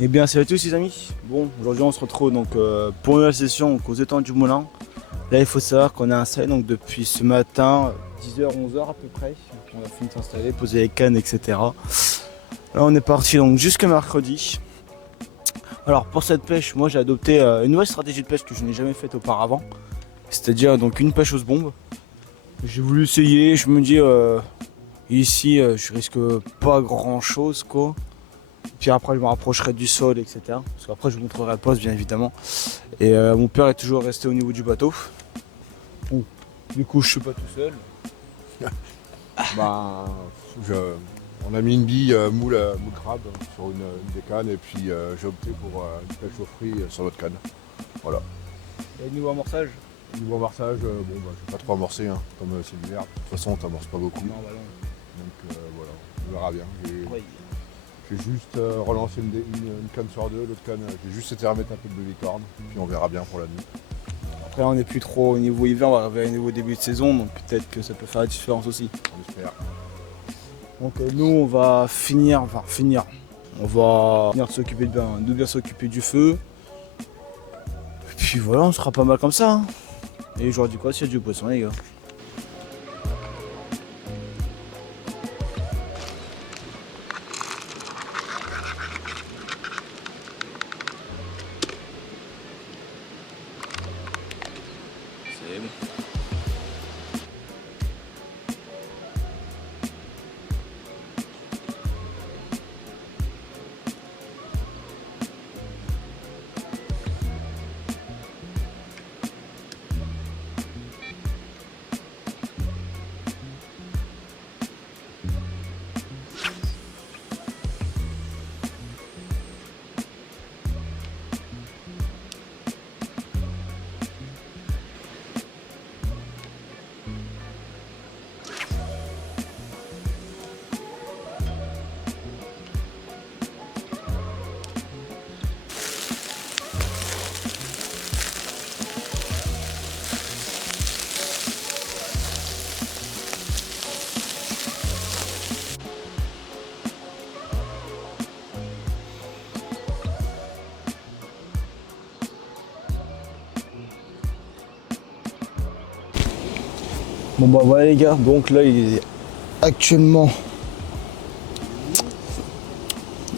Eh bien, salut à tous les amis. Bon, aujourd'hui on se retrouve donc pour une nouvelle session donc, aux étangs du Moulin. Là, il faut savoir qu'on est installé donc depuis ce matin, 10h, 11h à peu près. On a fini de s'installer, poser les cannes, etc. Là, on est parti donc jusque mercredi. Alors pour cette pêche, moi j'ai adopté une nouvelle stratégie de pêche que je n'ai jamais faite auparavant. C'est-à-dire donc une pêche au sbombe. J'ai voulu essayer, je me dis ici je risque pas grand chose quoi. Puis après je me rapprocherai du sol, etc. Parce qu'après je vous montrerai le poste bien évidemment. Et mon père est toujours resté au niveau du bateau. Bon, du coup je suis pas tout seul. Bah, je- on a mis une bille moule crabe sur une des cannes et puis j'ai opté pour une pêche au fruits sur l'autre canne. Voilà. Et niveau amorçage. Niveau amorçage, bon bah je vais pas trop amorcer hein, comme c'est l'hiver. De toute façon t'amorces pas beaucoup. Non, bah non. Donc voilà, on verra bien. Ouais. J'ai juste relancé une canne sur deux, l'autre canne, j'ai juste été remettre un peu de licorne, puis on verra bien pour la nuit. Après on n'est plus trop au niveau hiver, on va arriver au niveau début de saison, donc peut-être que ça peut faire la différence aussi. On espère. Donc nous on va finir, on va venir s'occuper de bien s'occuper du feu. Et puis voilà, on sera pas mal comme ça. Hein. Et aujourd'hui quoi, s'il y a du poisson les gars. C'est bon. Bon bah voilà les gars, donc là il est actuellement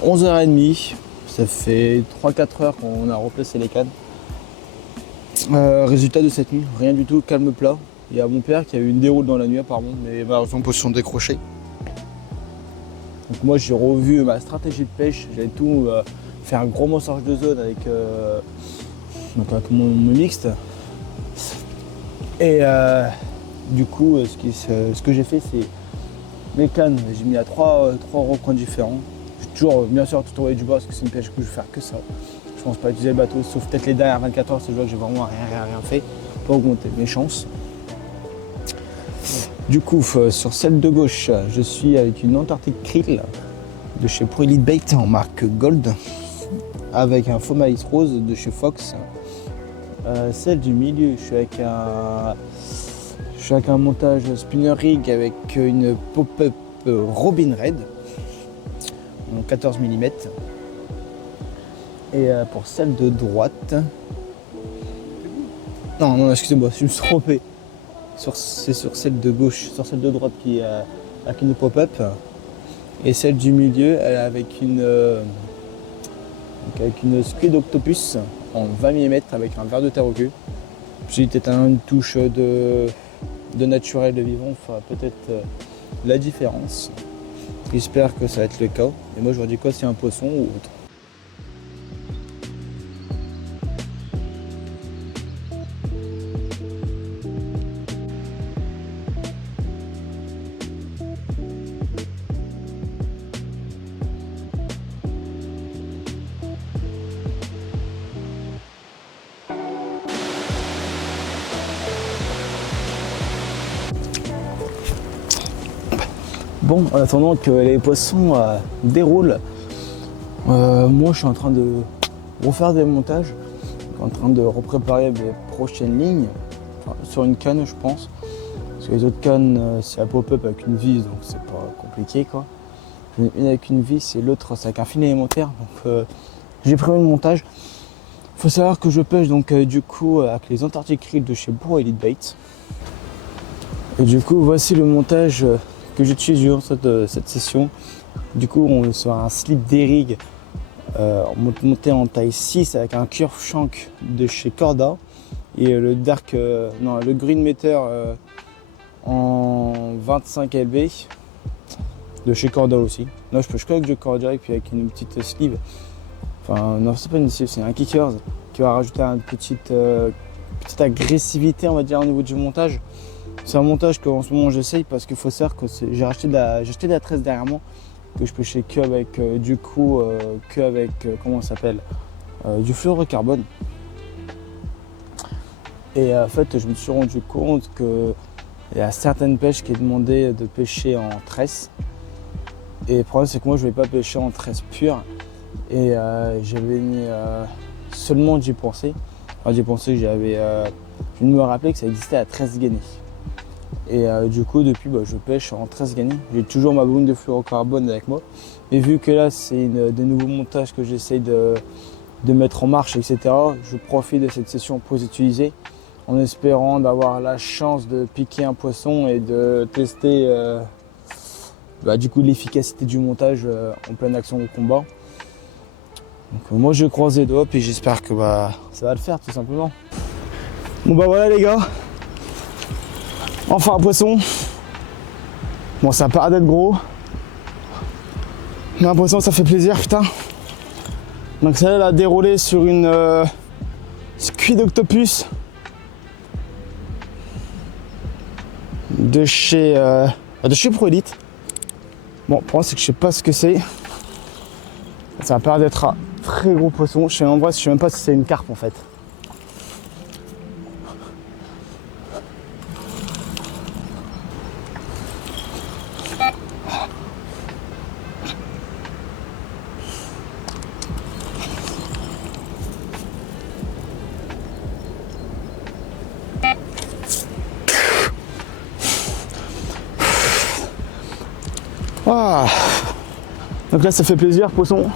11h30, ça fait 3-4 heures qu'on a replacé les cannes. Résultat de cette nuit, rien du tout, calme plat. Il y a mon père qui a eu une déroule dans la nuit apparemment, mais malheureusement position décrochée. Donc moi j'ai revu ma stratégie de pêche, j'allais tout faire un gros massage de zone avec mon mixte. Et du coup ce que j'ai fait c'est mes cannes, j'ai mis à trois recoins différents. J'ai toujours bien sûr tout envoyé du bas parce que c'est une pêche que je vais faire que ça. Je pense pas utiliser le bateau, sauf peut-être les dernières 24 heures, c'est le jour que j'ai vraiment rien fait pour augmenter mes chances. Du coup, sur celle de gauche, je suis avec une Antarctic Krill de chez Pro Elite Bait en marque Gold, avec un faux maïs rose de chez Fox. Celle du milieu, je suis avec un montage spinner rig avec une pop-up Robin Red en 14 mm. Et pour celle de droite, non, excusez-moi, je me suis trompé. C'est sur celle de gauche, sur celle de droite qui est avec une pop-up. Et celle du milieu, elle est avec une Squid Octopus en 20 mm avec un verre de terre au cul. J'ai peut-être une touche de naturel, de vivant, fera peut-être la différence. J'espère que ça va être le cas. Et moi je vous dis quoi, c'est un poisson ou autre. Bon, en attendant que les poissons déroulent, moi je suis en train de refaire des montages, en train de repréparer mes prochaines lignes, enfin, sur une canne je pense, parce que les autres cannes c'est un pop-up avec une vis donc c'est pas compliqué quoi. J'en ai une avec une vis et l'autre c'est avec un fil élémentaire, donc j'ai prévu le montage. Faut savoir que je pêche donc du coup avec les Antarctic Reels de chez Bourg Elite Bait. Et du coup voici le montage que j'utilise durant cette session. Du coup on est sur un slip D-Rig monté en taille 6 avec un curve shank de chez Corda et le le green meter en 25 lb de chez Corda aussi. Là je pêche que avec du Corda et puis avec une petite sleeve. Enfin non, c'est pas une sleeve, c'est un kickers qui va rajouter une petite agressivité on va dire au niveau du montage. C'est un montage qu'en ce moment j'essaye parce qu'il faut savoir que j'ai acheté de la tresse derrière moi que je pêchais que avec comment ça s'appelle du fluorocarbone. Et en fait je me suis rendu compte que il y a certaines pêches qui est demandé de pêcher en tresse. Et le problème c'est que moi je ne vais pas pêcher en tresse pure. Et j'avais mis seulement j'y pensais. Enfin, j'y pensais que je me rappelais que ça existait à tresse gainée. Et du coup depuis je pêche en tresse gainée. J'ai toujours ma boune de fluorocarbone avec moi. Et vu que là c'est des nouveaux montages que j'essaye de mettre en marche, etc. Je profite de cette session pour les utiliser en espérant d'avoir la chance de piquer un poisson et de tester du coup l'efficacité du montage en pleine action au combat. Donc moi je croise les doigts et j'espère que ça va le faire tout simplement. Bon voilà les gars. Enfin un poisson. Bon ça paraît d'être gros. Mais un poisson ça fait plaisir putain. Donc celle-là elle a déroulé sur une squid octopus de chez Pro Elite. Bon pour moi c'est que je sais pas ce que c'est. Ça a l'air d'être un très gros poisson. Je sais même pas si c'est une carpe en fait. Ah. Donc là ça fait plaisir poisson.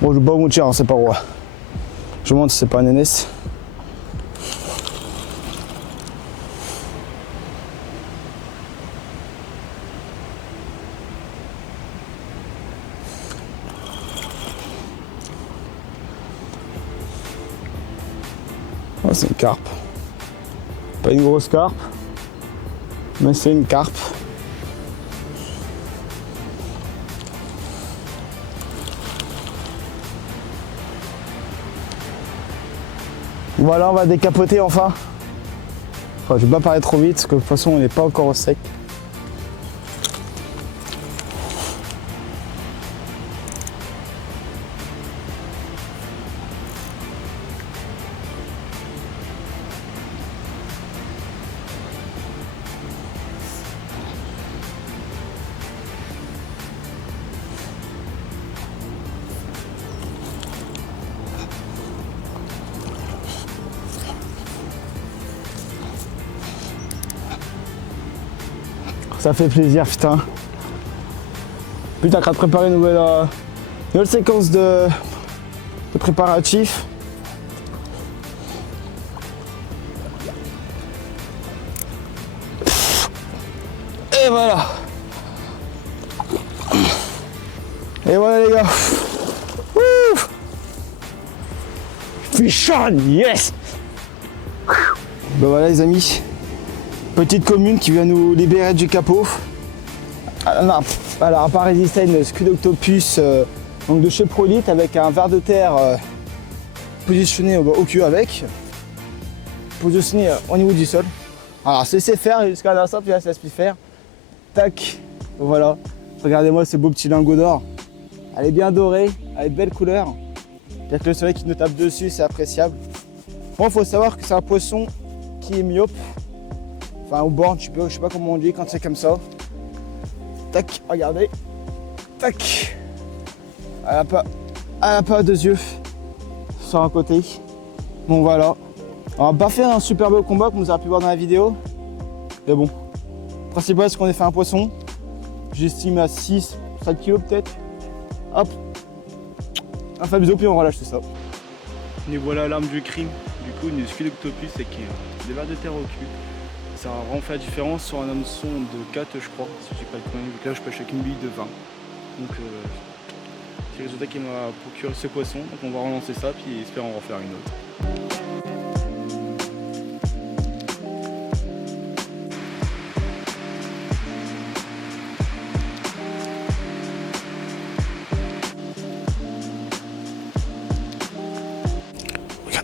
Bon je vais pas vous mentir, hein, c'est pas roi. Je vous montre c'est pas un NS. Oh, c'est une carpe. Pas une grosse carpe, mais c'est une carpe. Voilà, on va décapoter enfin. Enfin, je vais pas parler trop vite parce que de toute façon on n'est pas encore au sec. Ça fait plaisir, putain. Putain, qu'à préparer une nouvelle séquence de préparatifs. Et voilà. Et voilà les gars. Fish on, yes. Ben voilà les amis. Petite commune qui vient nous libérer du capot. Alors à pas résister à une squid octopus donc de chez Pro Elite avec un ver de terre positionné au cul avec. Positionné au niveau du sol. Alors c'est laissé faire jusqu'à l'instant puis là ça laisse plus faire. Tac, voilà. Regardez-moi ce beau petit lingot d'or. Elle est bien dorée, elle est de belle couleur. Avec le soleil qui nous tape dessus, c'est appréciable. Bon, il faut savoir que c'est un poisson qui est myope. Enfin, au bord, je sais pas comment on dit quand c'est comme ça. Tac, regardez. Tac. Elle a pas deux yeux sur un côté. Bon, voilà. On va pas faire un super beau combat comme vous avez pu voir dans la vidéo. Mais bon. Le principal, c'est qu'on ait fait un poisson. J'estime à 6, 7 kg peut-être. Hop. Un Fabio, puis on relâche tout ça. Et voilà l'arme du crime. Du coup, une Scudoctopus avec des vers de terre au cul. Ça a vraiment fait la différence sur un hameçon de 4, je crois, si j'ai pas le coin. Donc là, je pêche avec une bille de 20. Donc, c'est le résultat qui m'a procuré ce poisson. Donc, on va relancer ça, puis espérer en refaire une autre.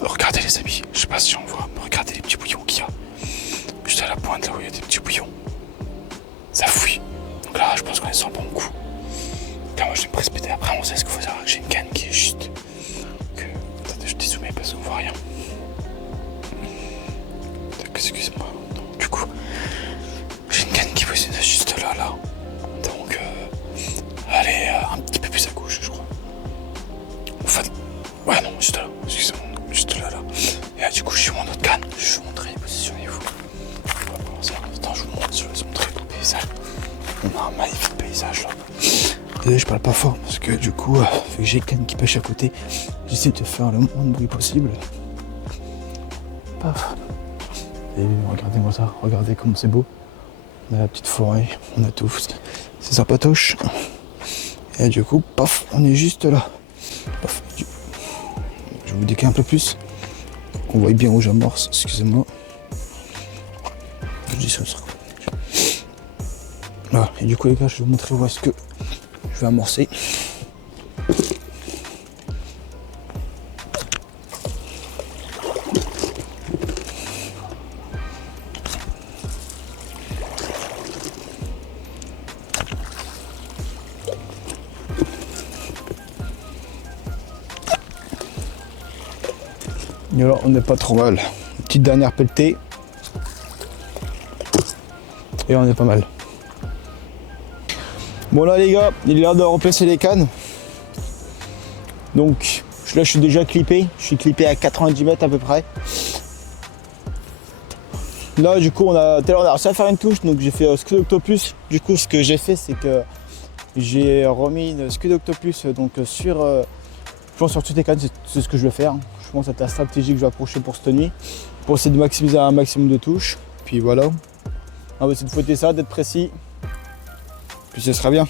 Regardez les amis, je sais pas si on voit, mais regardez les petits bouillons qu'il y a. Juste à la pointe là où il y a des petits bouillons. Ça fouille. Donc là je pense qu'on est sur le bon coup. Là moi je vais me précipiter. Après on sait ce qu'il faut savoir, que j'ai une canne qui est juste. Attendez, je dézoome parce qu'on voit rien. Excusez-moi. Donc du coup, j'ai une canne qui positionne juste là. Donc elle est un petit peu plus à gauche je crois. Enfin, ouais non, juste là, excusez-moi. Juste là. Et là, du coup, je suis mon autre canne. Je vais vous montrer, positionnez-vous. Attends, je vous montre, je vais vous montrer le paysage. On a un magnifique paysage là. Désolé, je parle pas fort parce que du coup, vu que j'ai canne qui pêche à côté, j'essaie de faire le moins de bruit possible. Paf. Et regardez-moi ça, regardez comme c'est beau. On a la petite forêt, on a tout. C'est sympatoche. Et là, du coup, paf, on est juste là. Paf. Je vais vous décaler un peu plus, qu'on voit bien où j'amorce, excusez-moi. Je dis ça. Voilà, et du coup les gars, je vais vous montrer où est-ce que je vais amorcer. Et là, on n'est pas trop mal. Une petite dernière pelletée. Et on est pas mal. Bon là les gars, il est l'heure de remplacer les cannes. Donc là je suis déjà clippé. Je suis clippé à 90 mètres à peu près. Là du coup on a réussi à faire une touche. Donc j'ai fait Scudoctopus. Du coup ce que j'ai fait c'est que j'ai remis une Scudoctopus donc sur toutes les cannes. C'est ce que je vais faire. Je pense que c'est la stratégie que je vais approcher pour cette nuit, pour essayer de maximiser un maximum de touches. Puis voilà, on va essayer de fouetter ça, d'être précis, puis ce sera bien.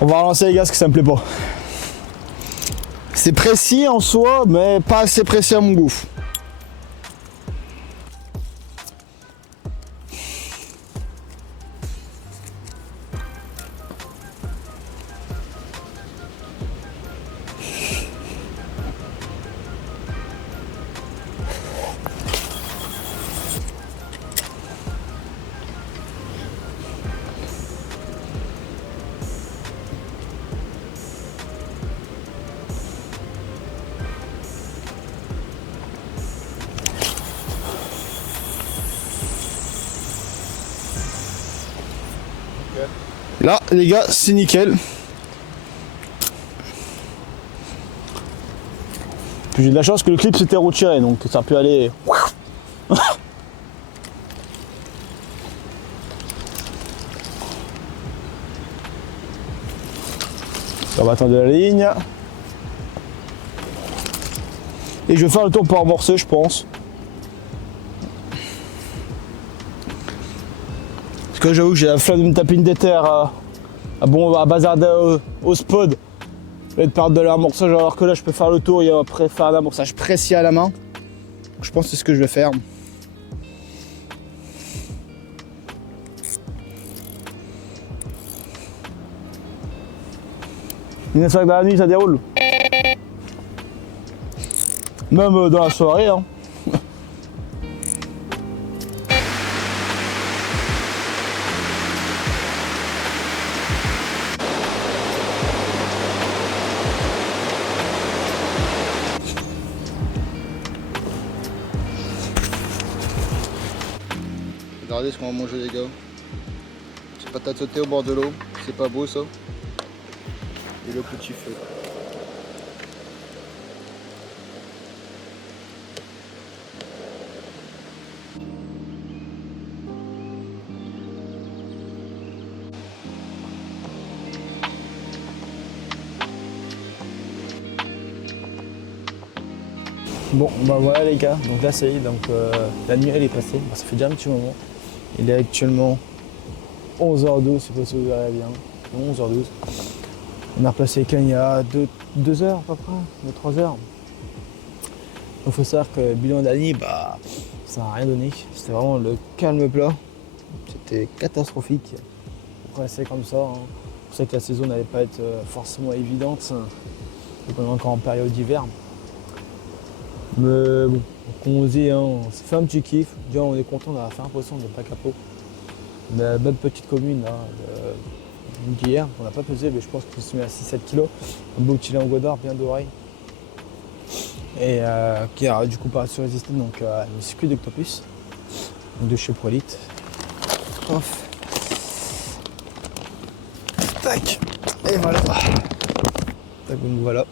On va relancer les gars parce que ça me plaît pas. C'est précis en soi, mais pas assez précis à mon goût. Là, les gars, c'est nickel. Puis j'ai de la chance que le clip s'était retiré, donc ça a pu aller. On va attendre la ligne. Et je vais faire le tour pour amorcer, je pense. Parce que j'avoue que j'ai la flemme de me taper une déterre à bazarder au spot et de perdre de l'amorçage, alors que là je peux faire le tour et après faire un amorçage précis à la main. Je pense que c'est ce que je vais faire. Une fois que dans la nuit ça déroule. Même dans la soirée. Hein. Regardez ce qu'on va manger les gars. Petite patate sautée au bord de l'eau, c'est pas beau ça. Et le petit feu. Bon bah voilà les gars, donc là ça y est, donc la nuit elle est passée, bon, ça fait déjà un petit moment. Il est actuellement 11h12, je sais pas si vous verrez bien, 11h12. On a replacé les cannes il y a 2 heures à peu près, 3 heures. Il faut savoir que le bilan d'Annie, bah ça n'a rien donné, c'était vraiment le calme plat. C'était catastrophique. Après c'est comme ça, hein. On sait que la saison n'allait pas être forcément évidente, donc on est encore en période d'hiver. Mais bon, comme on dit, hein, on s'est fait un petit kiff. Déjà, on est content d'avoir fait un poisson, on n'est pas capot. La belle petite commune là, d'hier, on n'a pas pesé, mais je pense qu'il se met à 6-7 kg. Un beau petit lingot d'or bien doré. Et qui a du coup pas su résister, donc une circuit d'octopus. Donc de chez Prolite. Off. Tac. Et voilà. Tac, donc voilà.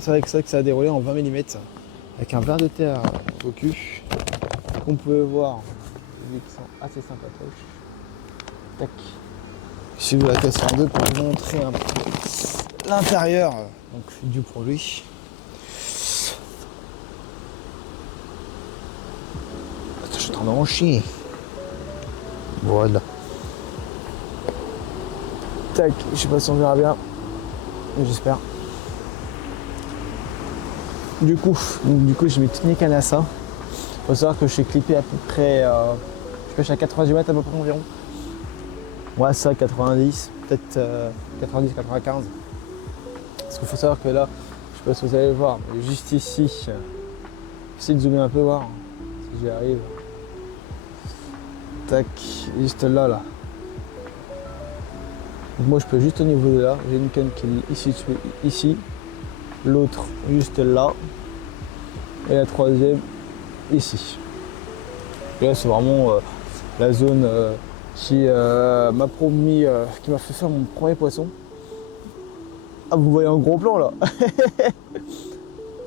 C'est vrai que ça a déroulé en 20 mm. Avec un verre de terre au cul, qu'on peut voir, vu qu'ils sont assez sympatoches. Tac. Je vais la casser en deux pour vous montrer un peu l'intérieur du produit. Attends, je suis en train d'en chier. Voilà. Tac, je sais pas si on verra bien, mais j'espère. Du coup, je mets toutes mes cannes à ça. Faut savoir que je suis clippé à peu près, je pêche à 90 mètres à peu près environ. Ouais, ça, 90, peut-être 90, 95. Parce qu'il faut savoir que là, je sais pas si vous allez le voir, mais juste ici, j'essaie de zoomer un peu, voir si j'y arrive. Tac, juste là. Donc moi, je peux juste au niveau de là. J'ai une canne qui est ici. L'autre juste là et la troisième ici. Et là c'est vraiment la zone qui m'a promis, qui m'a fait faire mon premier poisson. Ah, vous voyez un gros plan là.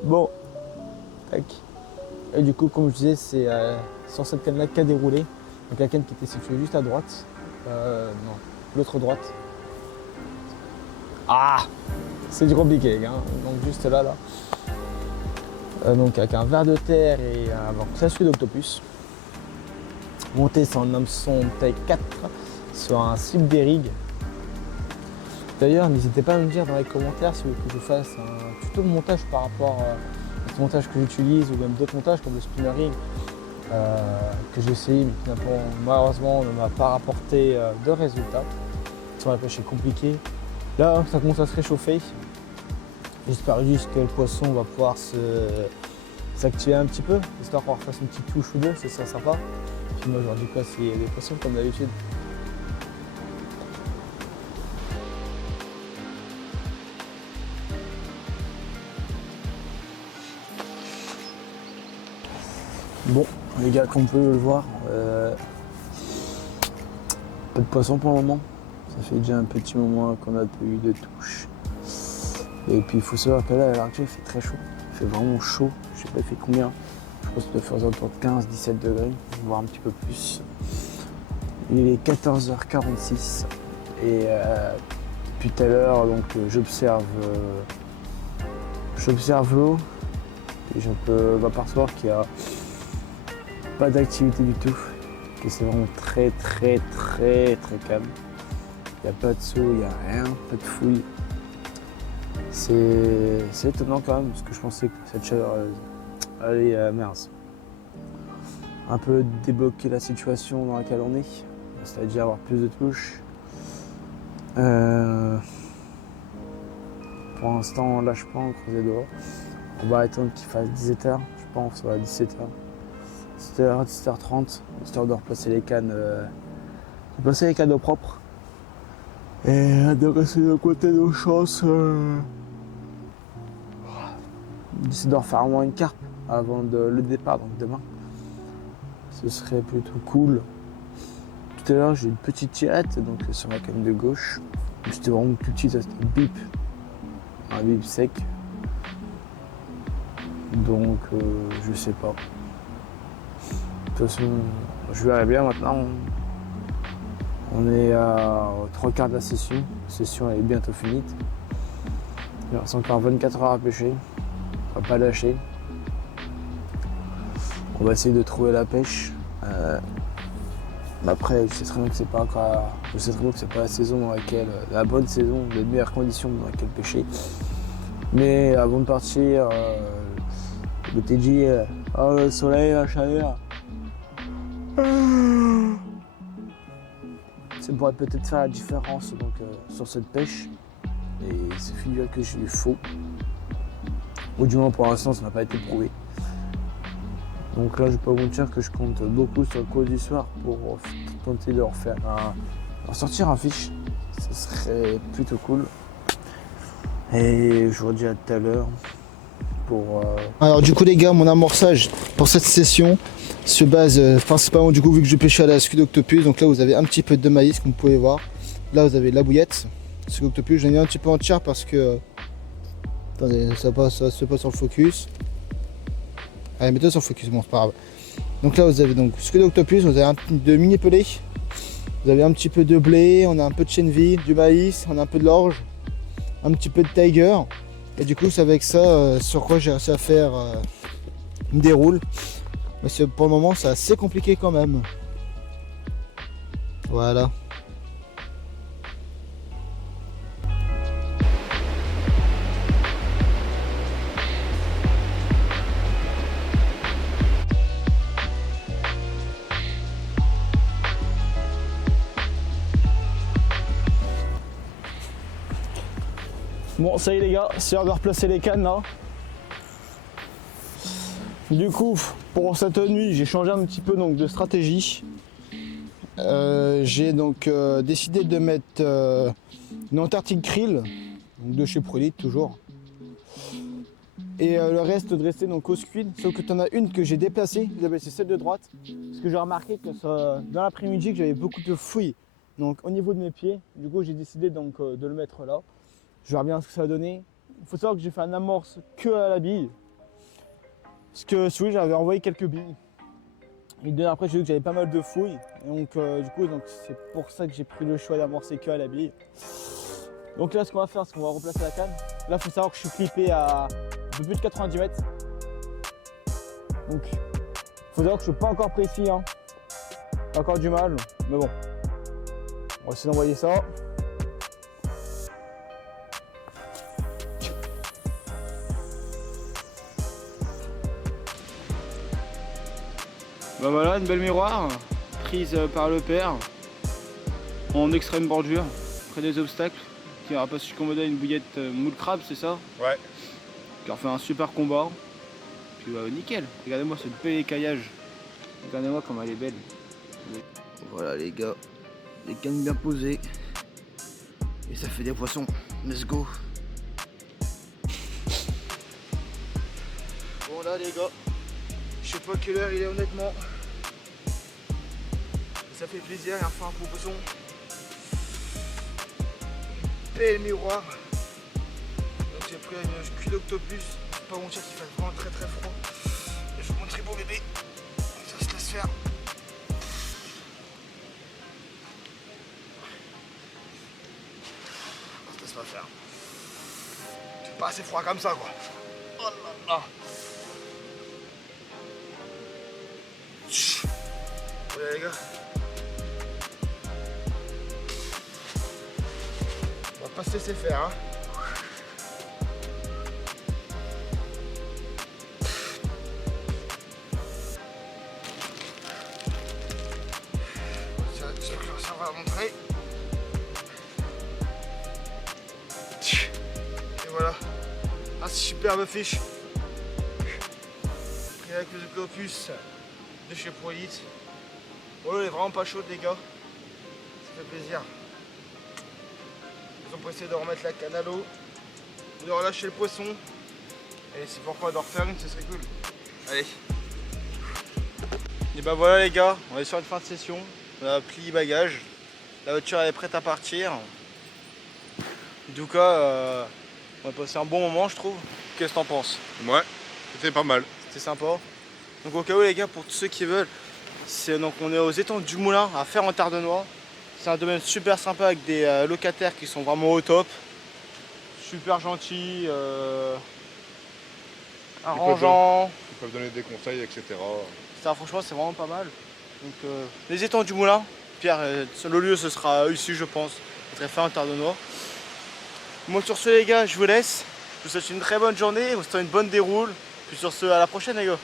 Bon, tac. Et du coup comme je disais, c'est sur cette canne là qu'a déroulé. Donc la canne qui était située juste à droite. Non, l'autre droite. Ah, c'est du compliqué, hein. Donc juste là. Donc avec un verre de terre et un sucre d'octopus. Monté sur un hameçon taille 4 sur un slip des rigs. D'ailleurs, n'hésitez pas à me dire dans les commentaires si vous voulez que je fasse un tuto de montage par rapport au montage que j'utilise ou même d'autres montages comme le spinner rig que j'ai essayé mais qui malheureusement ne m'a pas rapporté de résultats. Sur la pêche est compliqué. Là, ça commence à se réchauffer. J'espère juste que le poisson va pouvoir s'activer un petit peu, histoire qu'on fasse une petite touche ou deux, c'est ça sympa. Puis moi, je leur dis quoi, c'est des poissons comme d'habitude. Bon, les gars, comme vous pouvez le voir, pas de poisson pour le moment. Ça fait déjà un petit moment qu'on a pas eu de touche. Et puis il faut savoir que là, à l'heure actuelle, il fait très chaud. Il fait vraiment chaud. Je sais pas, il fait combien. Je pense qu'il doit faire autour de 15-17 degrés, voire un petit peu plus. Il est 14h46. Et depuis tout à l'heure, donc j'observe l'eau. Et je peux m'apercevoir qu'il n'y a pas d'activité du tout. Que c'est vraiment très calme. Il n'y a pas de saut, il n'y a rien, pas de fouille. C'est étonnant quand même, parce que je pensais que cette chaleur allait un peu débloquer la situation dans laquelle on est, c'est-à-dire avoir plus de touches. Pour l'instant, on lâche pas, on creuse les doigts. On va attendre qu'il fasse 17h, je pense, à 17h. 17h, 17h30, histoire de replacer les cannes, au propre. Et de rester de côté de nos chances. J'essaie de refaire au moins une carpe avant le départ, donc demain. Ce serait plutôt cool. tout à l'heure j'ai eu une petite tirette donc sur ma canne de gauche. C'était vraiment tout petit, ça c'était un bip sec. Donc je sais pas. De toute façon, je verrai bien maintenant. On est à 3/4 de la session. La session elle est bientôt finie. Il reste encore 24 heures à pêcher. On va pas lâcher. On va essayer de trouver la pêche. Mais après, je sais très bien que c'est pas encore. Je sais très bien que c'est pas la saison dans laquelle. La bonne saison, les meilleures conditions dans lesquelles pêcher. Mais avant de partir, je m'étais dit oh, le soleil, la chaleur. Ça pourrait peut-être faire la différence donc, sur cette pêche. Et c'est figuré que j'ai eu faux. Ou du moins pour l'instant ça n'a pas été prouvé. Donc là je peux vous dire que je compte beaucoup sur le cours du soir pour tenter de refaire sortir un fiche. Ce serait plutôt cool. Et je vous dis à tout à l'heure pour... Alors du coup les gars, mon amorçage pour cette session se base principalement du coup vu que je pêche à la Squid Octopus. Donc là vous avez un petit peu de maïs comme vous pouvez voir. Là vous avez la bouillette. Squid Octopus, j'en ai un petit peu entière parce que... Attendez, ça se passe sur le focus. Allez, mettez sur le focus, bon c'est pas grave. Donc là vous avez donc Squid Octopus, vous avez un peu de mini pelé. Vous avez un petit peu de blé, on a un peu de chènevis, du maïs, on a un peu de l'orge, un petit peu de tiger. Et du coup c'est avec ça sur quoi j'ai réussi à faire une déroule. Mais pour le moment c'est assez compliqué quand même. Voilà. Bon ça y est les gars, c'est l'heure de replacer les cannes là. Du coup pour cette nuit j'ai changé un petit peu donc, de stratégie. J'ai donc décidé de mettre une Antarctic Krill, donc de chez Prolite toujours. Et le reste de rester donc au squid, sauf que tu en as une que j'ai déplacée, c'est celle de droite. Parce que j'ai remarqué que dans l'après-midi que j'avais beaucoup de fouilles donc, au niveau de mes pieds. Du coup j'ai décidé donc, de le mettre là. Je verrai bien ce que ça va donner. Il faut savoir que j'ai fait un amorce que à la bille. Parce que oui, j'avais envoyé quelques billes. Et après j'ai vu que j'avais pas mal de fouilles. Et donc du coup c'est pour ça que j'ai pris le choix d'amorcer que à la bille. Donc là ce qu'on va faire, c'est qu'on va replacer la canne. Là il faut savoir que je suis clippé à un peu plus de 90 mètres. Donc il faut savoir que je suis pas encore précis. Hein. Pas encore du mal. Mais bon. On va essayer d'envoyer ça. Bah voilà, une belle miroir, prise par le père, en extrême bordure, près des obstacles, qui a pas succombé à une bouillette moule crabe, c'est ça? Ouais. Qui a fait un super combat. Puis nickel, regardez-moi ce bel écaillage. Regardez-moi comme elle est belle. Voilà les gars, les cannes bien posées. Et ça fait des poissons, let's go. Bon là les gars, je sais pas quelle heure il est honnêtement. Ça fait plaisir, il a fait un beau poisson. Belle miroir. Donc j'ai pris une Squid Octopus. Pas mentir qu'il fait vraiment très très froid. Je vous montre beau bébé. Ça se laisse faire. Ça se laisse pas faire. C'est pas assez froid comme ça quoi. Oh là là. Voilà les gars. On va pas se laisser faire hein. Ça va montrer. Et voilà. Un superbe fiche. Pris avec le Octopus de chez Prolite. Oh, elle est vraiment pas chaude les gars. Ça fait plaisir. Ils ont pressé de remettre la canne à l'eau, de relâcher le poisson. Et c'est pourquoi d'en refaire une, ce serait cool. Allez. Et bah voilà les gars, on est sur une fin de session. On a plié bagage. La voiture elle est prête à partir. En tout cas, on a passé un bon moment je trouve. Qu'est-ce que t'en penses? Ouais, c'était pas mal. C'était sympa. Donc au cas où les gars, pour tous ceux qui veulent, donc on est aux étangs du Moulin à Faire-en-Tardenois. C'est un domaine super sympa avec des locataires qui sont vraiment au top. Super gentils, arrangeants. Ils peuvent donner des conseils, etc. Ça franchement c'est vraiment pas mal. Donc les étangs du Moulin, Pierre, le lieu ce sera ici je pense. C'est très Faire-en-Tardenois. Moi sur ce les gars, je vous laisse. Je vous souhaite une très bonne journée, je vous souhaite une bonne déroule. Puis sur ce, à la prochaine les gars.